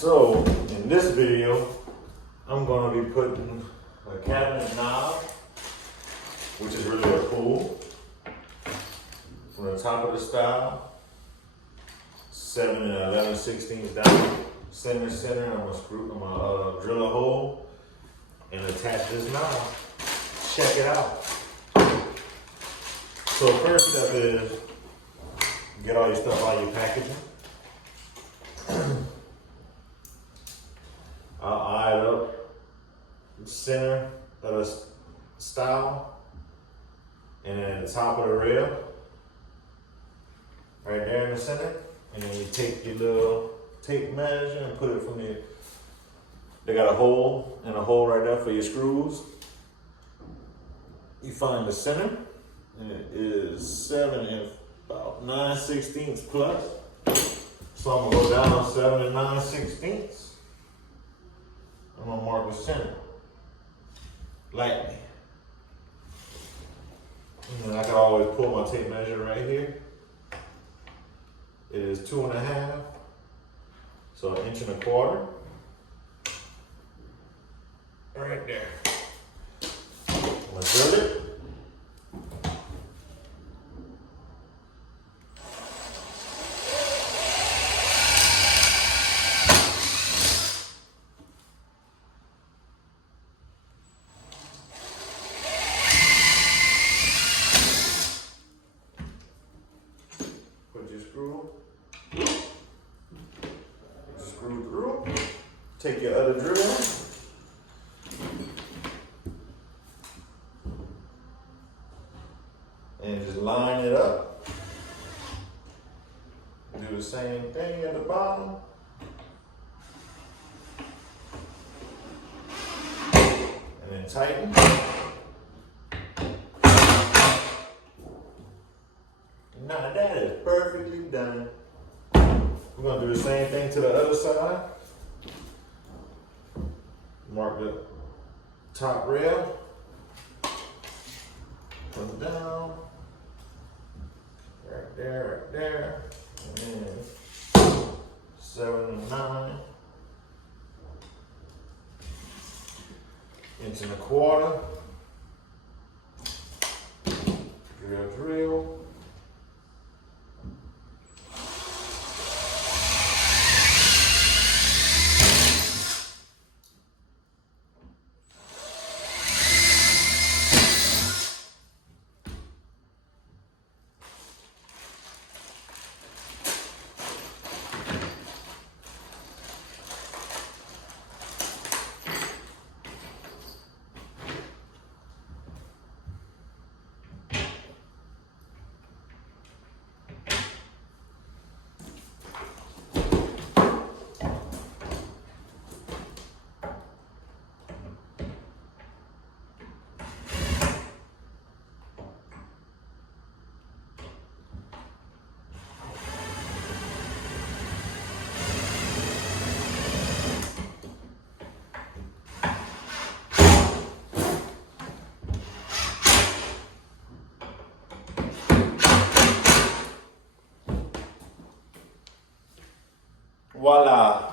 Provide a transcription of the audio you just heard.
So in this video, I'm going to be putting a cabinet knob, which is really a pull, from the top of the stile, 7 and 11/16 down, center to center. I'm gonna drill a hole and attach this knob. Check it out. So first step is get all your stuff out of your packaging. I'll eye it up the center of the stile, and then at the top of the rail, right there in the center. And then you take your little tape measure and put it from your, they got a hole and a hole right there for your screws. You find the center, and it is 7 and about 9/16 plus. So I'm gonna go down 7 and 9/16. I'm gonna mark the center lightly. And then I can always pull my tape measure right here. It is 2.5, so 1.25 inches. Right there. I'm gonna drill it. Put your screw through. Take your other drill. And just line it up. Do the same thing at the bottom. And then tighten. Now that is perfectly done. We're gonna do the same thing to the other side. Mark the top rail. Come down. Right there. And then 7 and 9. 1.25 inches. Drill. Voila.